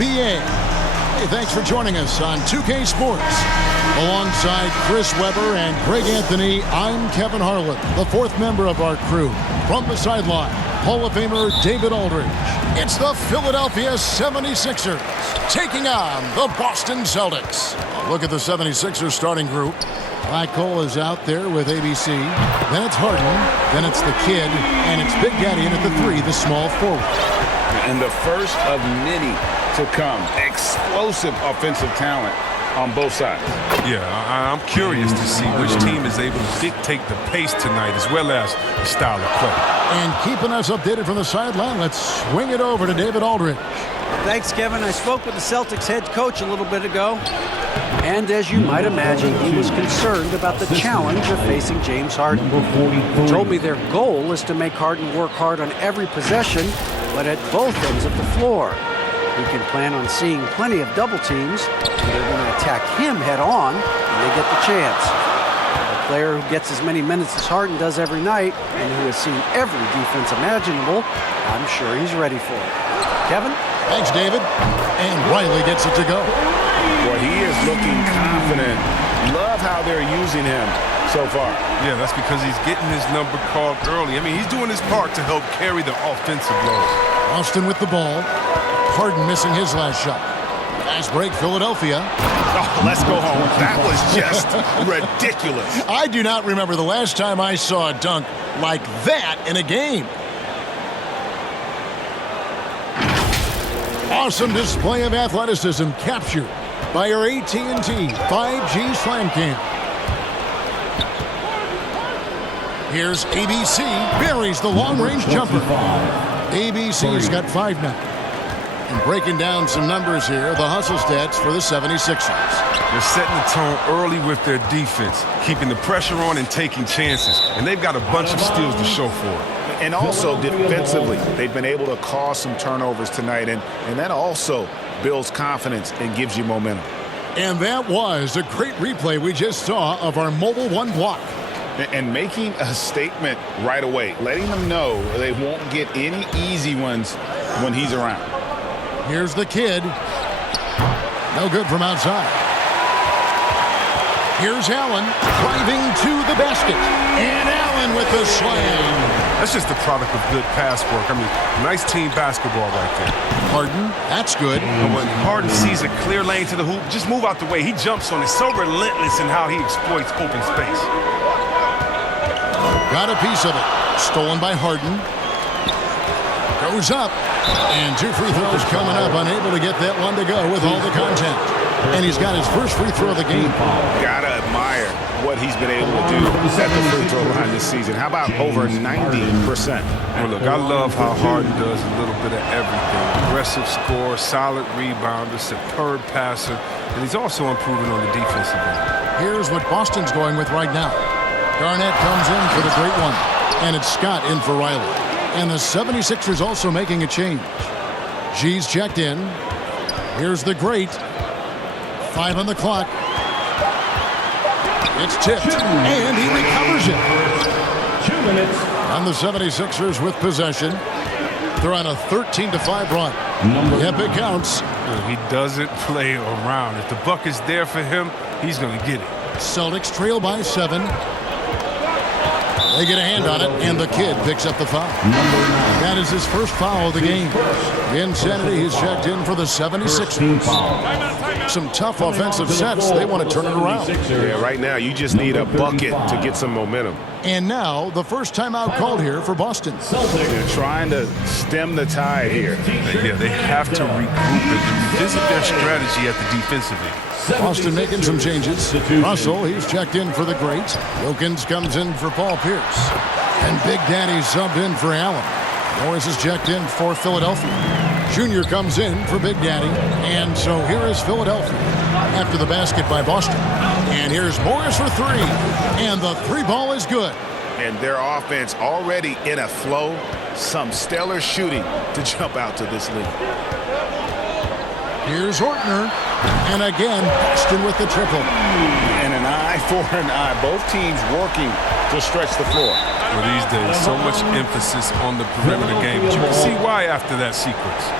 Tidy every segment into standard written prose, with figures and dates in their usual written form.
NBA. Hey, thanks for joining us on 2K Sports. Alongside Chris Webber and Greg Anthony, I'm Kevin Harlan, the fourth member of our crew. From the sideline, Hall of Famer David Aldridge. It's the Philadelphia 76ers taking on the Boston Celtics. Look at the 76ers starting group. Black Cole is out there with ABC. Then it's Harden. Then it's the kid. And it's Big Daddy in at the 3, the small forward. And the first of many to come. Explosive offensive talent on both sides. Yeah, I'm curious to see which team is able to dictate the pace tonight as well as the style of play. And keeping us updated from the sideline, let's swing it over to David Aldridge. Thanks, Kevin. I spoke with the Celtics head coach a little bit ago. And as you might imagine, he was concerned about the challenge of facing James Harden. He told me their goal is to make Harden work hard on every possession, but at both ends of the floor. We can plan on seeing plenty of double teams. They're going to attack him head on when they get the chance. A player who gets as many minutes as Harden does every night and who has seen every defense imaginable, I'm sure he's ready for it. Kevin? Thanks, David. And Riley gets it to go. Boy, he is looking confident. Love how they're using him so far. Yeah, that's because he's getting his number called early. I mean, he's doing his part to help carry the offensive load. Austin with the ball. Harden missing his last shot. Fast break, Philadelphia. Oh, let's go home. That was just ridiculous. I do not remember the last time I saw a dunk like that in a game. Awesome display of athleticism captured by our AT&T 5G Slam Cam. Here's ABC, buries the long-range jumper. ABC's got 5 now. And breaking down some numbers here, the hustle stats for the 76ers. They're setting the tone early with their defense, keeping the pressure on and taking chances. And they've got a bunch of steals to show for it. And also defensively, they've been able to cause some turnovers tonight, and that also builds confidence and gives you momentum. And that was a great replay we just saw of our Mobile One block. And making a statement right away, letting them know they won't get any easy ones when he's around. Here's the kid. No good from outside. Here's Allen driving to the basket. And Allen with the slam. That's just the product of good pass work. I mean, nice team basketball right there. Harden, that's good. And when Harden sees a clear lane to the hoop, just move out the way. He jumps on it. So relentless in how he exploits open space. Got a piece of it. Stolen by Harden. Goes up. And 2 free throws coming up. Unable to get that one to go with all the contact. And he's got his first free throw of the game. Gotta admire what he's been able to do at the free throw line this season. How about over 90%? Well, look, I love how Harden does a little bit of everything. Aggressive scorer, solid rebounder, superb passer, and he's also improving on the defensive end. Here's what Boston's going with right now. Garnett comes in for the great one. And it's Scott in for Riley. And the 76ers also making a change. G's checked in. Here's the great. 5 on the clock. It's tipped, and he recovers it. 2 minutes. And the 76ers with possession. They're on a 13-5 run. Yep, it counts. He doesn't play around. If the buck is there for him, he's going to get it. Celtics trail by 7. They get a hand on it, and the kid picks up the foul. That is his first foul of the game. Insanity, he's checked in for the 76ers. Some tough offensive sets. They want to turn it around. Yeah, right now you just need a bucket to get some momentum. And now the first timeout called here for Boston. They're trying to stem the tide here. Yeah, they have to regroup and revisit their strategy at the defensive end. Boston making some changes. Russell, he's checked in for the great. Wilkins comes in for Paul Pierce. And Big Daddy subbed in for Allen. Morris is checked in for Philadelphia. Junior comes in for Big Daddy. And so here is Philadelphia after the basket by Boston. And here's Morris for 3. And the 3 ball is good. And their offense already in a flow. Some stellar shooting to jump out to this lead. Here's Ortner. And again, Boston with the triple. And an eye for an eye. Both teams working to stretch the floor. Well, these days, so much emphasis on the perimeter game. But you can see why after that sequence.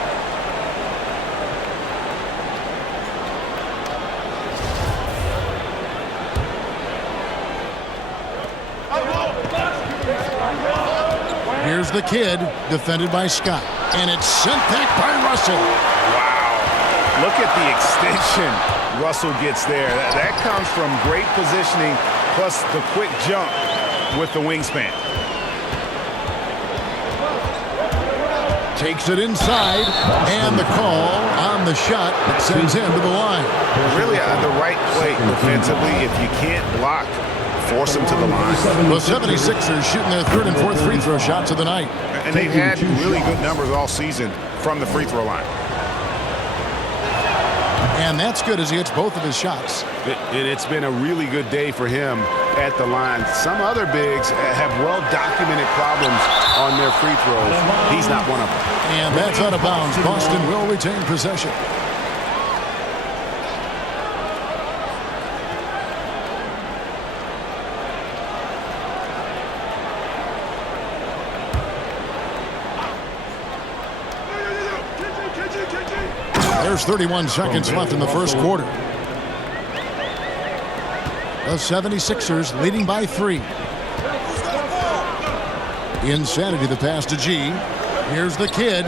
Here's the kid, defended by Scott. And it's sent back by Russell. Wow. Look at the extension Russell gets there. That comes from great positioning, plus the quick jump with the wingspan. Takes it inside, and the call on the shot that sends him to the line. Really the right play defensively. If you can't block, force him to the line. The 76ers shooting their third and fourth free throw shots of the night. And they've had really good numbers all season from the free throw line. And that's good as he hits both of his shots. It's been a really good day for him at the line. Some other bigs have well-documented problems on their free throws. He's not one of them. And that's out of bounds. Boston will retain possession. There's 31 seconds left in the first quarter. The 76ers leading by 3. Insanity, the pass to G. Here's the kid.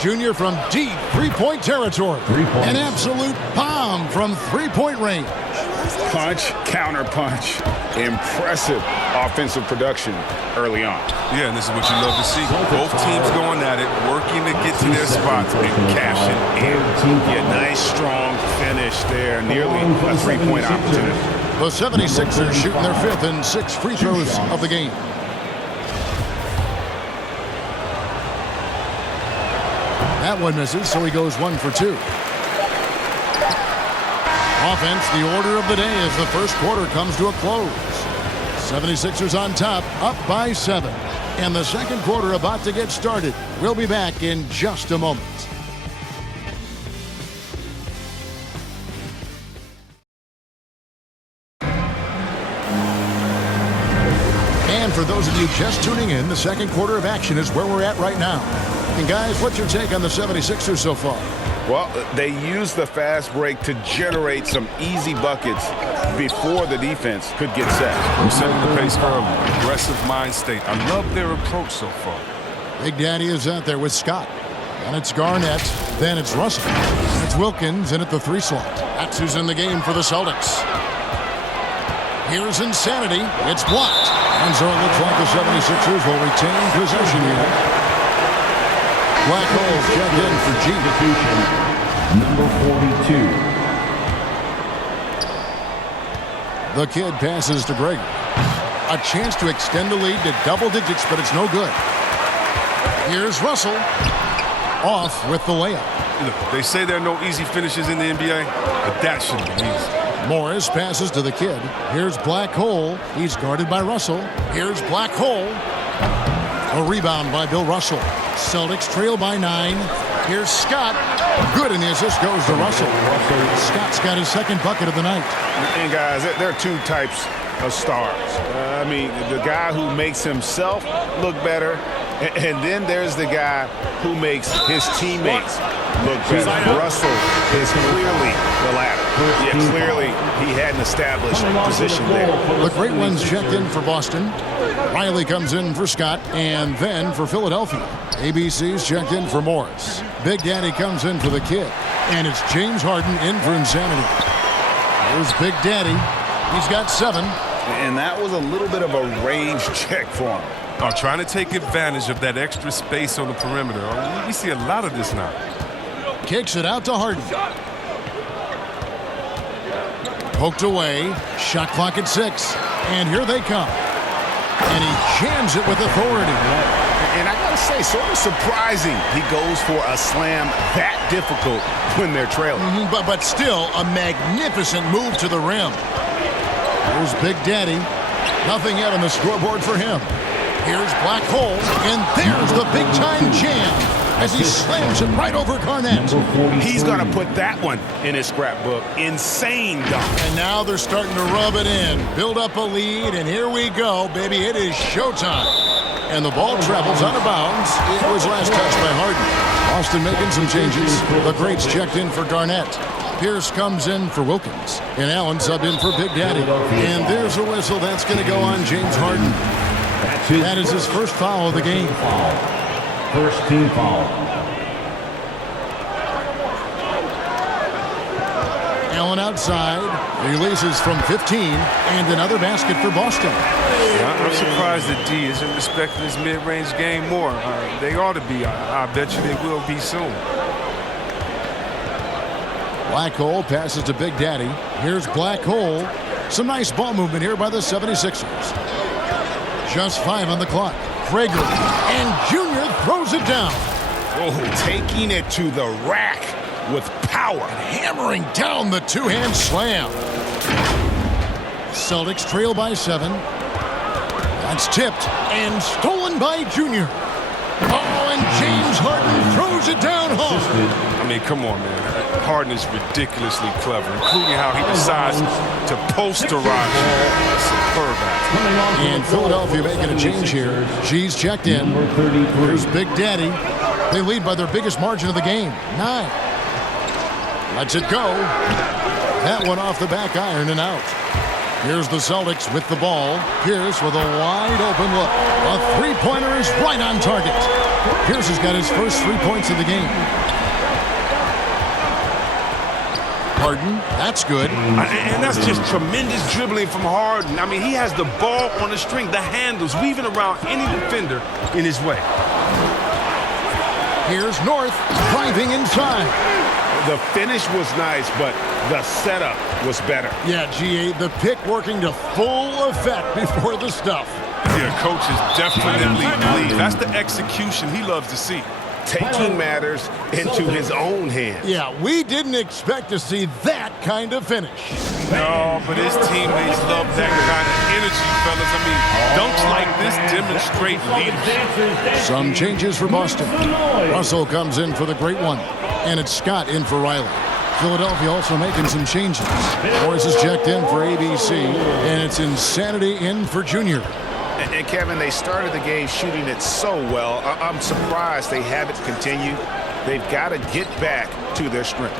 Junior from deep three-point territory. An absolute bomb from three-point range. Punch, counter punch. Impressive offensive production early on. Yeah, and this is what you love to see. Both teams going at it, working to get to their spots and cashing in. Yeah, nice, strong finish there. Nearly a three-point opportunity. The 76ers shooting their 5th and 6th free throws of the game. That one misses, so he goes 1 for 2. Offense, the order of the day as the first quarter comes to a close. 76ers on top, up by 7. And the second quarter about to get started. We'll be back in just a moment. And for those of you just tuning in, the second quarter of action is where we're at right now. And guys, what's your take on the 76ers so far? Well, they use the fast break to generate some easy buckets before the defense could get set. We're setting the pace early. Aggressive mind state. I love their approach so far. Big Daddy is out there with Scott. And it's Garnett. Then it's Russell. And it's Wilkins in at the 3 slot. That's who's in the game for the Celtics. Here's Insanity. It's blocked. And so it looks like the 76ers will retain possession here. Black hole checked in for G. Number 42. The kid passes to Greg. A chance to extend the lead to double digits, but it's no good. Here's Russell. Off with the layup. Look, they say there are no easy finishes in the NBA, but that should be easy. Morris passes to the kid. Here's Black Hole. He's guarded by Russell. Here's Black Hole. A rebound by Bill Russell. Celtics trail by 9. Here's Scott. Good, and the assist goes to Russell. Scott's got his second bucket of the night. And guys, there are 2 types of stars. I mean, the guy who makes himself look better, and then there's the guy who makes his teammates look better. Russell is clearly the latter. Yeah, clearly he had an established position there. The great ones checked in for Boston. Riley comes in for Scott, and then for Philadelphia. ABC's checked in for Morris. Big Daddy comes in for the kid. And it's James Harden in for Insanity. Here's Big Daddy. He's got 7. And that was a little bit of a range check for him. Trying to take advantage of that extra space on the perimeter. We see a lot of this now. Kicks it out to Harden. Poked away. Shot clock at 6. And here they come. And he jams it with authority. And I gotta say, sort of surprising he goes for a slam that difficult when they're trailing. But still a magnificent move to the rim. Here's Big Daddy. Nothing yet on the scoreboard for him. Here's Black Hole. And there's the big-time jam as he slams it right over Garnett. He's going to put that one in his scrapbook. Insane dunk. And now they're starting to rub it in. Build up a lead, and here we go, baby. It is showtime. And the ball travels out of bounds. It was last touched by Harden. Austin making some changes. The greats checked in for Garnett. Pierce comes in for Wilkins. And Allen subbed in for Big Daddy. And there's a whistle. That's going to go on James Harden. That is his first foul of the game. First team foul. Allen outside. Releases from 15. And another basket for Boston. I'm surprised that D isn't respecting his mid-range game more. They ought to be. I bet you they will be soon. Black Hole passes to Big Daddy. Here's Black Hole. Some nice ball movement here by the 76ers. Just 5 on the clock. Prager. And Junior throws it down. Oh, taking it to the rack with power. Hammering down the two-hand slam. Celtics trail by 7. That's tipped and stolen by Junior. Oh, and James Harden throws it down hard. I mean, come on, man. Harden is ridiculously clever, including how he decides to posterize superb athlete. And Philadelphia making a change here. G's checked in. Here's Big Daddy. They lead by their biggest margin of the game, 9. Lets it go. That one off the back iron and out. Here's the Celtics with the ball. Pierce with a wide open look. A three-pointer is right on target. Pierce has got his first 3 points of the game. Harden, that's good. And that's just tremendous dribbling from Harden. I mean, he has the ball on the string, the handles, weaving around any defender in his way. Here's North driving inside. The finish was nice, but the setup was better. Yeah, GA, the pick working to full effect before the stuff. Yeah, coach is definitely pleased. That's the execution he loves to see. Taking matters into his own hands. Yeah, we didn't expect to see that kind of finish. No, but his teammates love that kind of energy, fellas. I mean, dunks like this demonstrate leadership. Some changes for Boston. Russell comes in for the great one. And it's Scott in for Riley. Philadelphia also making some changes. Morris is checked in for ABC. And it's Insanity in for Junior. And Kevin, they started the game shooting it so well. I'm surprised they haven't continued. They've got to get back to their strength.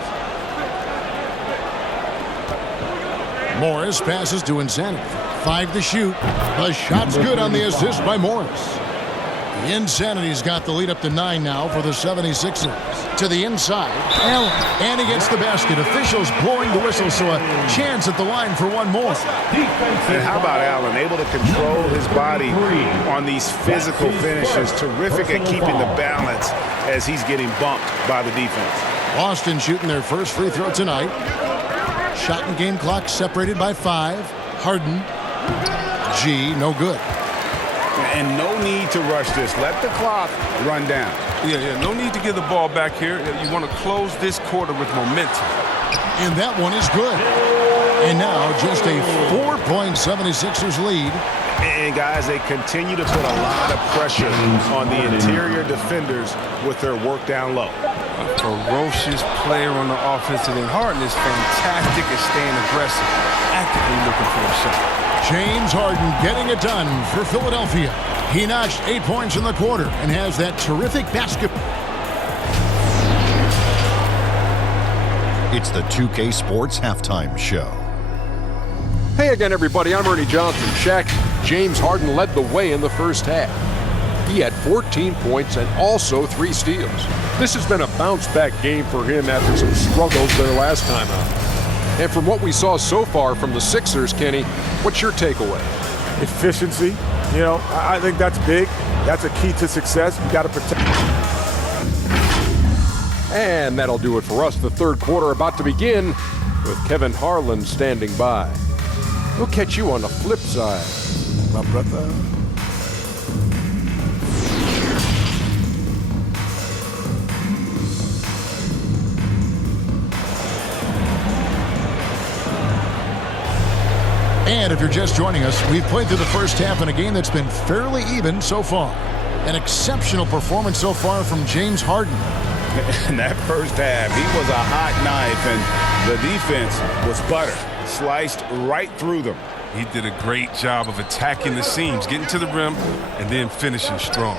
Morris passes to Insanity. 5 to shoot. The shot's good on the assist by Morris. The Insanity's got the lead up to 9 now for the 76ers. To the inside, Allen. And he gets the basket. Officials blowing the whistle, so a chance at the line for one more. And how about Allen, able to control his body on these physical finishes. Terrific at keeping the balance as he's getting bumped by the defense. Boston shooting their first free throw tonight. Shot and game clock separated by 5. Harden. G, no good. And no need to rush this. Let the clock run down. Yeah, no need to give the ball back here. You want to close this quarter with momentum. And that one is good. And now just a 4-point 76ers lead. And guys, they continue to put a lot of pressure on the interior defenders with their work down low. A ferocious player on the offensive end. Harden is fantastic at staying aggressive, actively looking for a shot. James Harden getting it done for Philadelphia. He notched 8 points in the quarter and has that terrific basketball. It's the 2K Sports Halftime Show. Hey again, everybody. I'm Ernie Johnson. Shaq, James Harden led the way in the first half. He had 14 points and also 3 steals. This has been a bounce-back game for him after some struggles their last time out. And from what we saw so far from the Sixers, Kenny, what's your takeaway? Efficiency. You know, I think that's big. That's a key to success. You got to protect. And that'll do it for us. The third quarter about to begin with Kevin Harlan standing by. We'll catch you on the flip side, my brother. And if you're just joining us, we've played through the first half in a game that's been fairly even so far. An exceptional performance so far from James Harden. In that first half, he was a hot knife, and the defense was butter. Sliced right through them. He did a great job of attacking the seams, getting to the rim, and then finishing strong.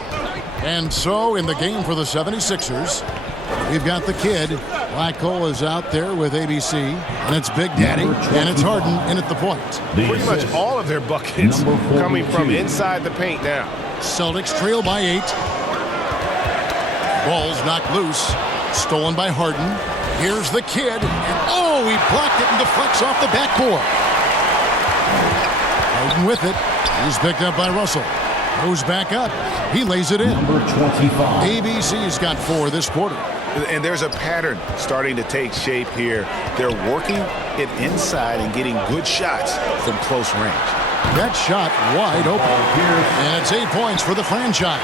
And so in the game for the 76ers, we've got the kid, Black Hole is out there with ABC, and it's Big Daddy, and it's Harden in at the point. Pretty much all of their buckets coming from inside the paint now. Celtics trail by 8. Ball's knocked loose. Stolen by Harden. Here's the kid. And oh, he blocked it and deflects off the backboard. Harden with it. He's picked up by Russell. Goes back up. He lays it in. Number 25. ABC's got 4 this quarter. And there's a pattern starting to take shape here. They're working it inside and getting good shots from close range. That shot wide open. And it's 8 points for the franchise.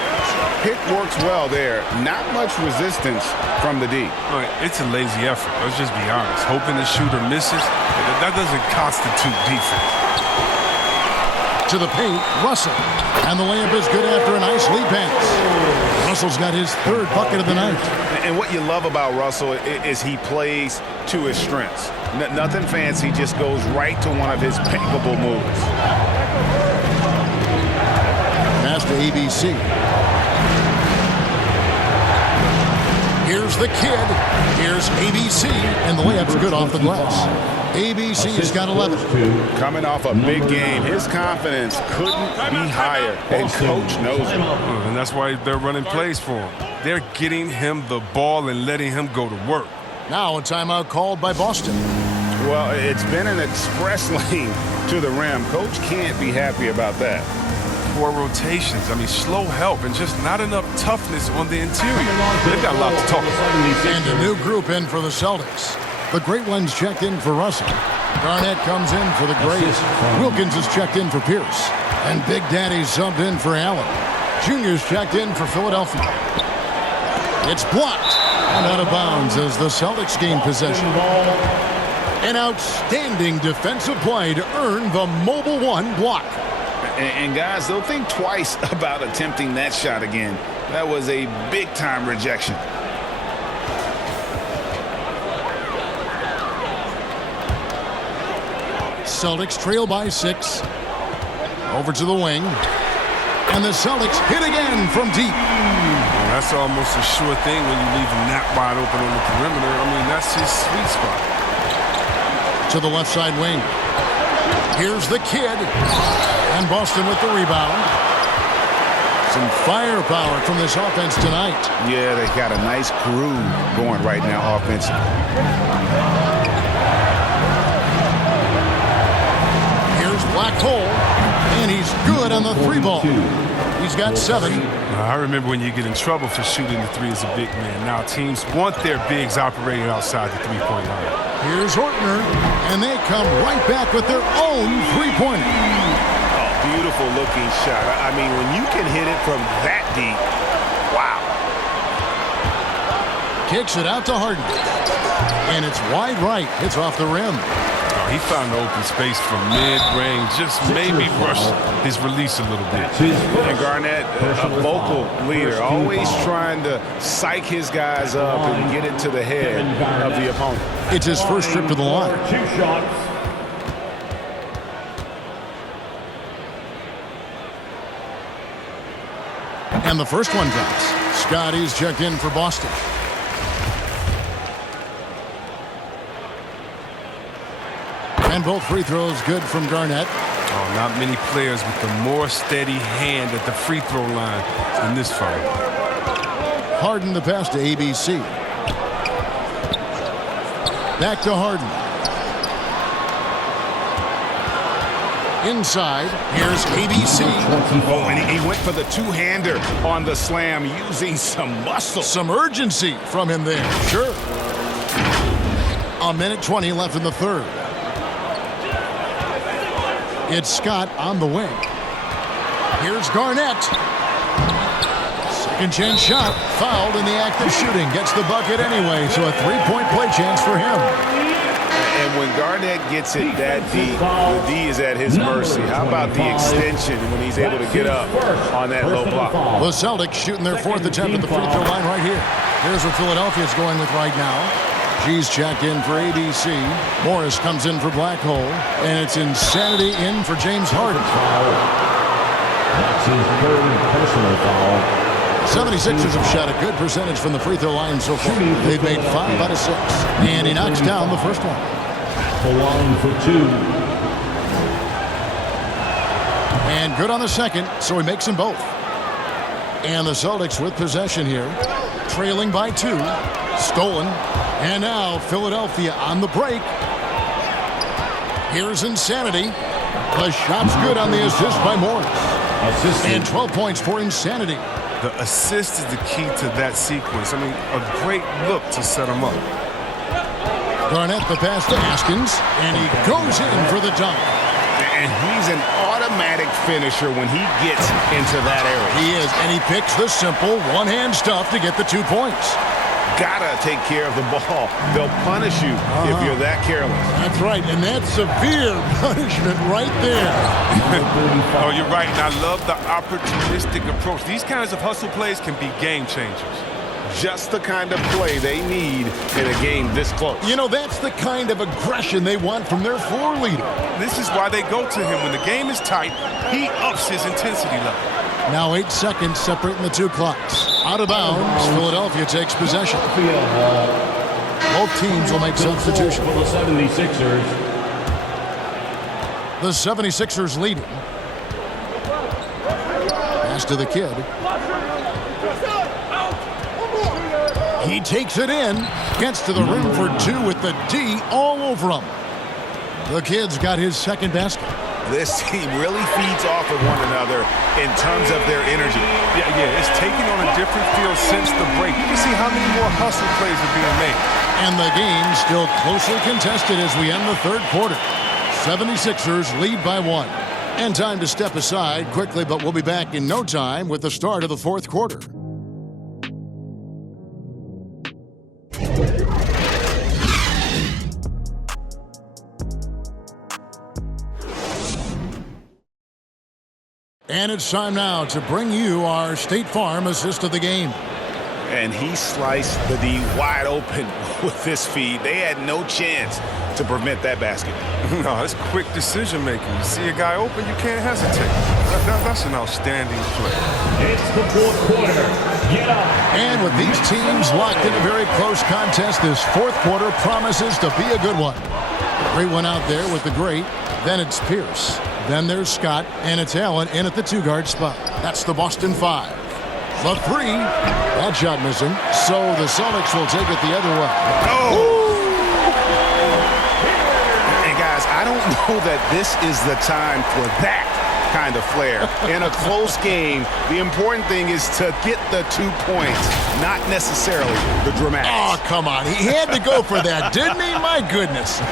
Pick works well there. Not much resistance from the D. All right, it's a lazy effort. Let's just be honest. Hoping the shooter misses, that doesn't constitute defense. To the paint, Russell. And the layup is good after a nice lead pass. Russell's got his 3rd bucket of the night. And what you love about Russell is he plays to his strengths. Nothing fancy, just goes right to one of his pickable moves. Pass to ABC. Here's the kid. Here's ABC. And the layup's good off the glass. ABC's got 11. Coming off a big game, his confidence couldn't be higher, and Coach knows it. And that's why they're running plays for him. They're getting him the ball and letting him go to work. Now a timeout called by Boston. Well, it's been an express lane to the rim. Coach can't be happy about that. Poor rotations. I mean, slow help and just not enough toughness on the interior. They've got a lot to talk about. And a new group in for the Celtics. The Great Ones checked in for Russell. Garnett comes in for the Grays. Wilkins is checked in for Pierce. And Big Daddy subbed in for Allen. Junior's checked in for Philadelphia. It's blocked and out of bounds as the Celtics gain possession. An outstanding defensive play to earn the Mobile One block. And guys, they'll think twice about attempting that shot again. That was a big-time rejection. Celtics trail by 6. Over to the wing. And the Celtics hit again from deep. Well, that's almost a sure thing when you leave him that wide open on the perimeter. I mean, that's his sweet spot. To the left side wing. Here's the kid. And Boston with the rebound. Some firepower from this offense tonight. Yeah, they got a nice groove going right now offensively. Here's Black Hole. And he's good on the 3-ball. He's got 7. I remember when you get in trouble for shooting the 3 as a big man. Now teams want their bigs operating outside the 3-point line. Here's Hortner. And they come right back with their own 3-pointer. Beautiful looking shot. I mean, when you can hit it from that deep, wow. Kicks it out to Harden. And it's wide right. Hits off the rim. Oh, he found the open space from mid-range. Just maybe rush his release a little bit. And Garnett, a vocal leader, always trying to psych his guys up and get it to the head of the opponent. It's his first trip to the line. 2 shots. And the first one drops. Scotty's checked in for Boston. And both free throws good from Garnett. Oh, not many players with a more steady hand at the free throw line than this fellow. Harden the pass to ABC. Back to Harden. Inside, here's ABC. Oh, and he went for the two-hander on the slam using some muscle. Some urgency from him there, sure. A minute 20 left in the third. It's Scott on the wing. Here's Garnett. Second chance shot. Fouled in the act of shooting. Gets the bucket anyway, so a 3-point play chance for him. And when Garnett gets it that deep, the D is at his mercy. How about the extension when he's able to get up on that low block? The Celtics shooting their 4th attempt at the free throw line right here. Here's what Philadelphia's going with right now. She's checked in for ABC. Morris comes in for Black Hole. And it's insanity in for James Harden. That's his 3rd personal foul. 76ers have shot a good percentage from the free throw line so far. They've made 5 out of 6. And he knocks down the first one. The line for 2. And good on the second, so he makes them both. And the Celtics with possession here. Trailing by 2. Stolen. And now Philadelphia on the break. Here's Insanity. The shot's good on the assist by Morris. And 12 points for Insanity. The assist is the key to that sequence. I mean, a great look to set him up. Garnett the pass to Askins, and he goes in for the dunk. And he's an automatic finisher when he gets into that area. He is, and he picks the simple one-hand stuff to get the 2 points. Gotta take care of the ball. They'll punish you if you're that careless. That's right, and that's severe punishment right there. Oh, you're right, and I love the opportunistic approach. These kinds of hustle plays can be game changers. Just the kind of play they need in a game this close. You know, that's the kind of aggression they want from their floor leader. This is why they go to him. When the game is tight, he ups his intensity level. Now 8 seconds separating the 2 clocks. Out of bounds, Philadelphia takes possession. Both teams will make substitutions. For the 76ers. The 76ers leading. Pass to the kid. He takes it in. Gets to the rim for 2 with the D all over him. The kid's got his second basket. This team really feeds off of one another in terms of their energy. Yeah, it's taking on a different feel since the break. You can see how many more hustle plays are being made. And the game still closely contested as we end the third quarter. 76ers lead by 1. And time to step aside quickly, but we'll be back in no time with the start of the fourth quarter. And it's time now to bring you our State Farm assist of the game. And he sliced the D wide open with this feed. They had no chance to prevent that basket. No, it's quick decision making. You see a guy open, you can't hesitate. That's an outstanding play. It's the fourth quarter. And with these teams locked in a very close contest, this fourth quarter promises to be a good one. Great one out there with the great. Then it's Pierce. Then there's Scott, and it's Allen in at the 2-guard spot. That's the Boston 5. The 3, that shot missing, so the Celtics will take it the other way. And guys, I don't know that this is the time for that kind of flair. In a close game, the important thing is to get the 2 points, not necessarily the dramatics. Oh, come on. He had to go for that, didn't he? My goodness.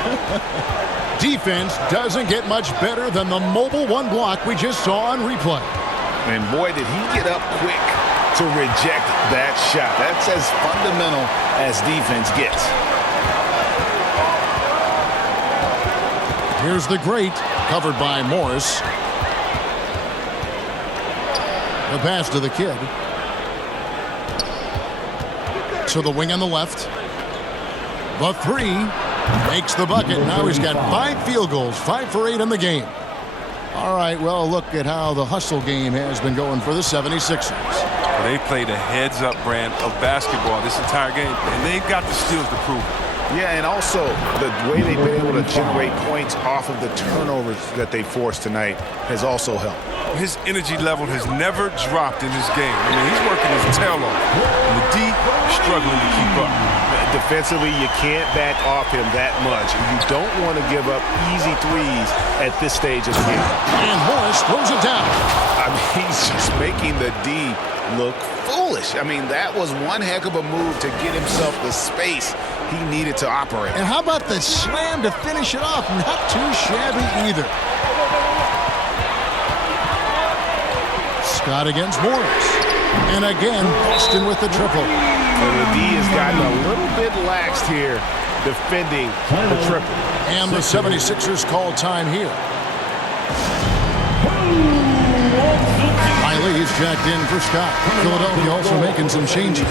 Defense doesn't get much better than the mobile 1 block we just saw on replay. And boy, did he get up quick to reject that shot. That's as fundamental as defense gets. Here's the great, covered by Morris. The pass to the kid. To the wing on the left. The 3 makes the bucket. Now he's got 5 field goals, 5 for 8 in the game. All right, well, look at how the hustle game has been going for the 76ers. They played a heads-up brand of basketball this entire game, and they've got the skills to prove it. Yeah, and also the way they've been able to generate points off of the turnovers that they forced tonight has also helped. His energy level has never dropped in this game. I mean, he's working his tail off. And the D struggling to keep up. Defensively, you can't back off him that much. You don't want to give up easy threes at this stage of the game. And Morris throws it down. I mean, he's just making the D look foolish. I mean, that was one heck of a move to get himself the space he needed to operate. And how about the slam to finish it off? Not too shabby either. Scott against Morris. And again, Boston with the triple. And the D has gotten a little bit laxed here defending the triple. And the 76ers call time here. Miley's checked in for Scott. Philadelphia also making some changes.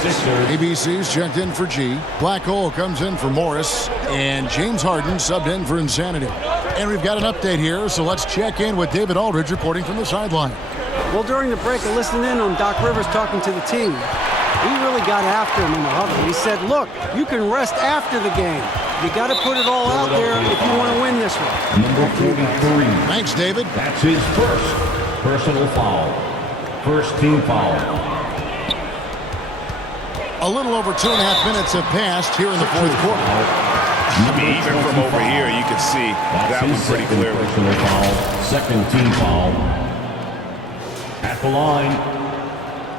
ABC's checked in for G. Black Hole comes in for Morris. And James Harden subbed in for Insanity. And we've got an update here, so let's check in with David Aldridge reporting from the sideline. Well, during the break, I listened in on Doc Rivers talking to the team. He really got after him in the huddle. He said, look, you can rest after the game. You got to put it all out there if you want to win this one. Number 43. Thanks, David. That's his first personal foul. First team foul. A little over 2.5 minutes have passed here in the fourth quarter. I mean, even from over here, you can see that one pretty clearly. Personal foul. Second team foul. At the line.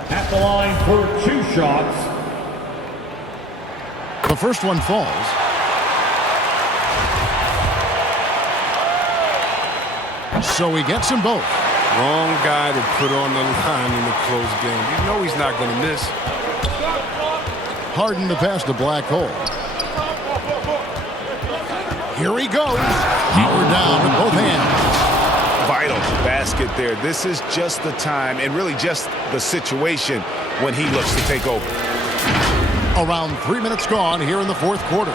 At the line for 2 shots. The first one falls. So he gets them both. Wrong guy to put on the line in the close game. You know he's not going to miss. Harden to pass the black hole. Here he goes. Power down with both hands. Vital basket there. This is just the time and really just the situation when he looks to take over. Around 3 minutes gone here in the fourth quarter.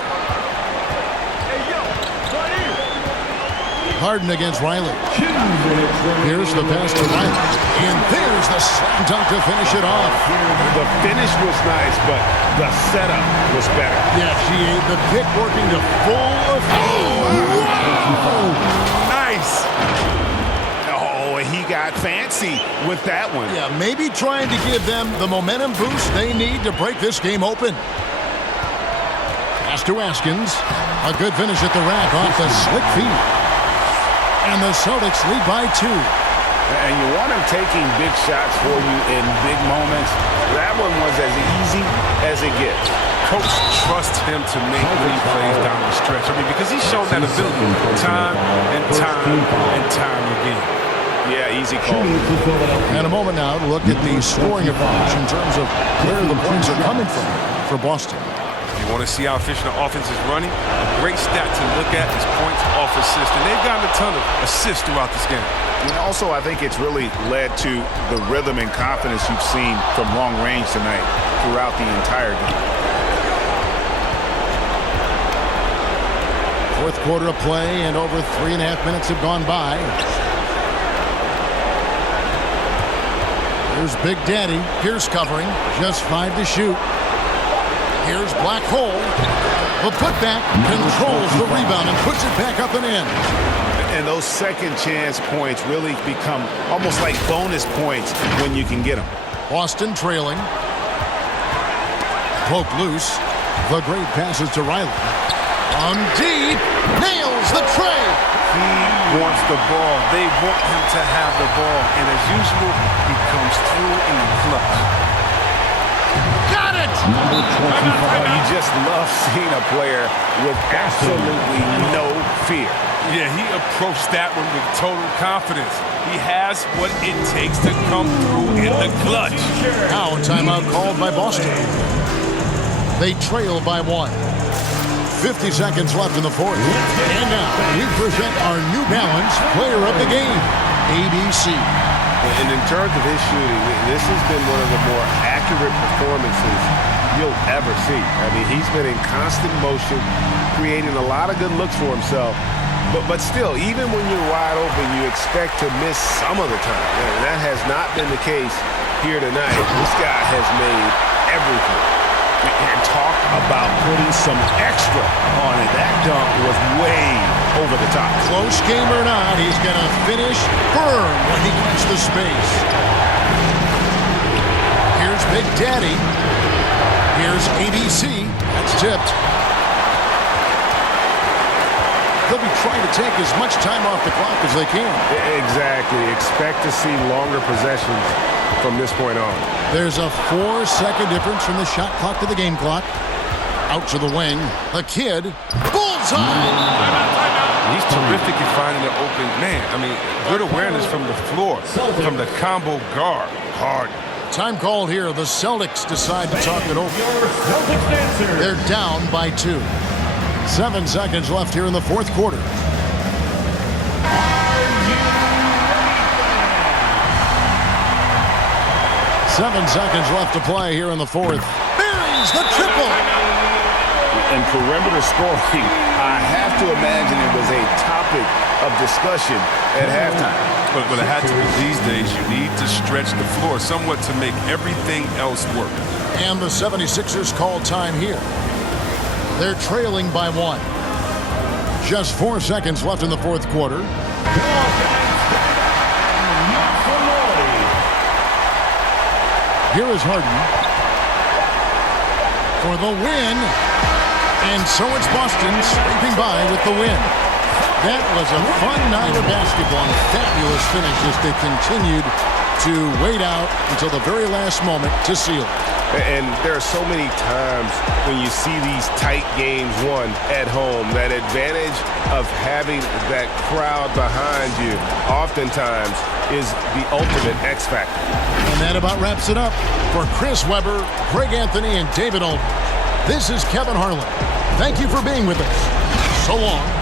Harden against Riley. Here's the pass to Riley. And there's the slam dunk to finish it off. The finish was nice, but the setup was better. Yeah, the pick working to full effect. Wow! Nice. Oh, and he got fancy with that one. Yeah, maybe trying to give them the momentum boost they need to break this game open. Pass to Askins. A good finish at the rack off the slick feed. And the Celtics lead by 2. And you want him taking big shots for you in big moments. That one was as easy as it gets. Coach trusts him to make big plays down the stretch. I mean, because he's shown that ability time and time and time again. Yeah, easy call. And a moment now to look at the scoring approach in terms of where the points are coming from for Boston. You want to see how efficient the offense is running? A great stat to look at is points off assist. And they've gotten a ton of assists throughout this game. And also, I think it's really led to the rhythm and confidence you've seen from long range tonight throughout the entire game. Fourth quarter of play, and over 3.5 minutes have gone by. Here's Big Daddy. Pierce covering. Just 5 to shoot. Here's Black Hole. The putback controls the rebound and puts it back up and in. And those second chance points really become almost like bonus points when you can get them. Boston trailing. Poke loose. The great passes to Riley. On deep. Nails the tray. He wants the ball. They want him to have the ball. And as usual, he comes through in the clutch. Got it! Number 25. You just love seeing a player with absolutely no fear. Yeah, he approached that one with total confidence. He has what it takes to come through in the clutch. Now a timeout called by Boston. They trail by 1. 50 seconds left in the fourth. And now we present our New Balance Player of the Game, ABC. And in terms of his shooting, this has been one of the more accurate performances you'll ever see. I mean, he's been in constant motion, creating a lot of good looks for himself. But still, even when you're wide open, you expect to miss some of the time. And that has not been the case here tonight. This guy has made everything. And talk about putting some extra on it. That dunk was way over the top. Close game or not, he's going to finish firm when he gets the space. Here's Big Daddy. Here's ABC. That's tipped. They'll be trying to take as much time off the clock as they can. Exactly. Expect to see longer possessions from this point on. There's a 4-second difference from the shot clock to the game clock. Out to the wing. The kid. Bullseye! He's terrific at finding the open man. I mean, good awareness from the floor, from the combo guard. Hard. Time called here. The Celtics decide to talk it over. They're down by 2. 7 seconds left here in the fourth quarter. Seven seconds left to play here in the fourth. Buries the triple. And perimeter scoring, I have to imagine it was a topic of discussion at halftime. But it had to be these days. You need to stretch the floor somewhat to make everything else work. And the 76ers call time here. They're trailing by 1. Just 4 seconds left in the fourth quarter. Here is Harden for the win. And so it's Boston scraping by with the win. That was a fun night of basketball and a fabulous finish as they continued to wait out until the very last moment to seal it. And there are so many times when you see these tight games won at home, that advantage of having that crowd behind you oftentimes is the ultimate X factor. And that about wraps it up. For Chris Webber, Greg Anthony, and David Olden, this is Kevin Harlan. Thank you for being with us. So long.